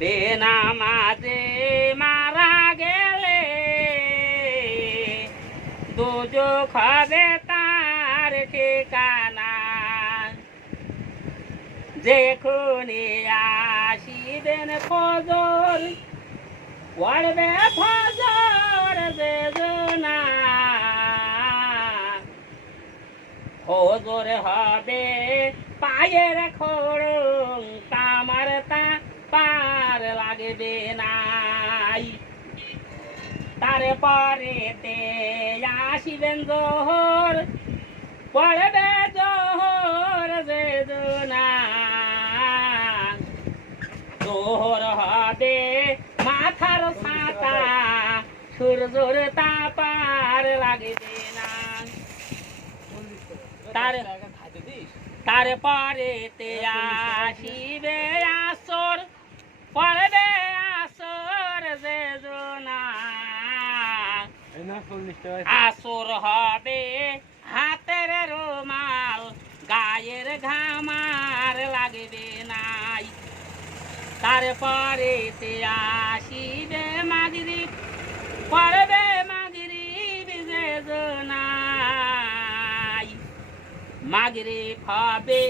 বেনামাজে মারা গেলে দুজক হবে তার ঠিকানা। যেখুনি আসিবেন ফজর পড়বে ফজর বেজনা। ফজর হবে পায়ের খড়ং তামার তা পার লাগবে নাই। তারপরেতে আসিবেন জোহর পড়বে জোহর বেদনা। জোহর হবে মাথার ছাতা সূর্যর তাপার লাগবে না। তারপরেতে আসিবে আসর পড়বে আসর বেদনা। আসর হবে হাতের রুমাল গায়ের ঘামার লাগবে নাই। তারপরেতে আসিবে মাগরিব পড়বে মাগরিব বেদনায়। মাগরিব হবে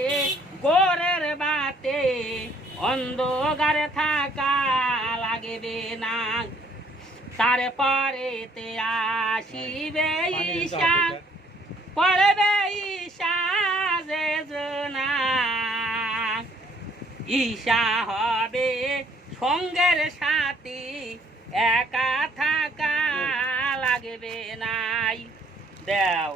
গোরের বাতে অন্ধকারে থাকা লাগবে না। তারপরেতে আসিবে ঈশা পড়বে ঈশা বেদনা। ঈশা হবে সঙ্গের সাথী একা থাকা লাগবে নাই। দেও।